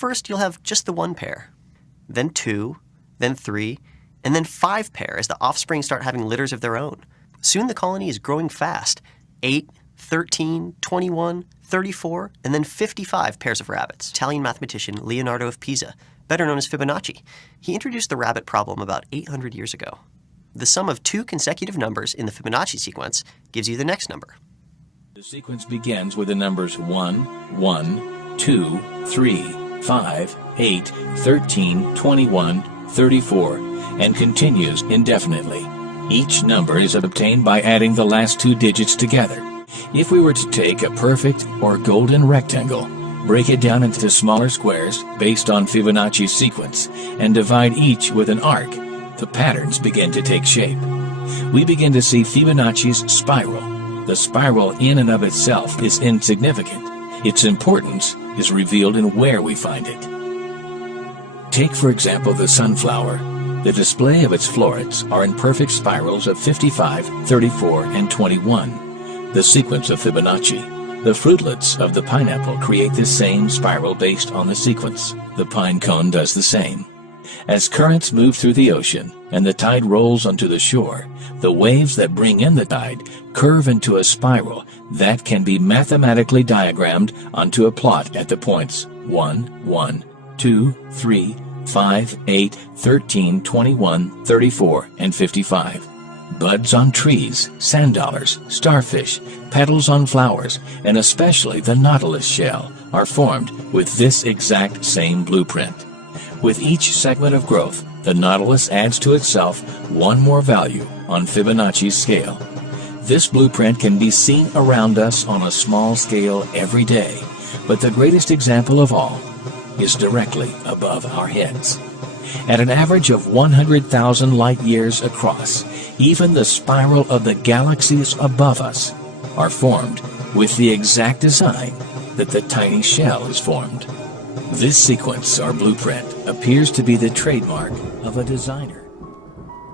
First, you'll have just the one pair, then 2, then 3, and then 5 pair as the offspring start having litters of their own. Soon the colony is growing fast, 8, 13, 21, 34, and then 55 pairs of rabbits. Italian mathematician Leonardo of Pisa, better known as Fibonacci, he introduced the rabbit problem about 800 years ago. The sum of 2 consecutive numbers in the Fibonacci sequence gives you the next number. The sequence begins with the numbers 1, 1, 2, 3, 5, 8, 13, 21, 34, and continues indefinitely. Each number is obtained by adding the last 2 digits together. If we were to take a perfect or golden rectangle, break it down into smaller squares based on Fibonacci's sequence, and divide each with an arc, the patterns begin to take shape. We begin to see Fibonacci's spiral. The spiral in and of itself is insignificant. Its importance is revealed in where we find it. Take, for example, the sunflower. The display of its florets are in perfect spirals of 55, 34, and 21. The sequence of Fibonacci. The fruitlets of the pineapple create this same spiral based on the sequence. The pine cone does the same. As currents move through the ocean and the tide rolls onto the shore, the waves that bring in the tide curve into a spiral that can be mathematically diagrammed onto a plot at the points 1, 1, 2, 3, 5, 8, 13, 21, 34, and 55. Buds on trees, sand dollars, starfish, petals on flowers, and especially the nautilus shell are formed with this exact same blueprint. With each segment of growth, the nautilus adds to itself one more value on Fibonacci's scale. This blueprint can be seen around us on a small scale every day, but the greatest example of all is directly above our heads. At an average of 100,000 light years across, even the spiral of the galaxies above us are formed with the exact design that the tiny shell is formed. This sequence or blueprint appears to be the trademark of a designer.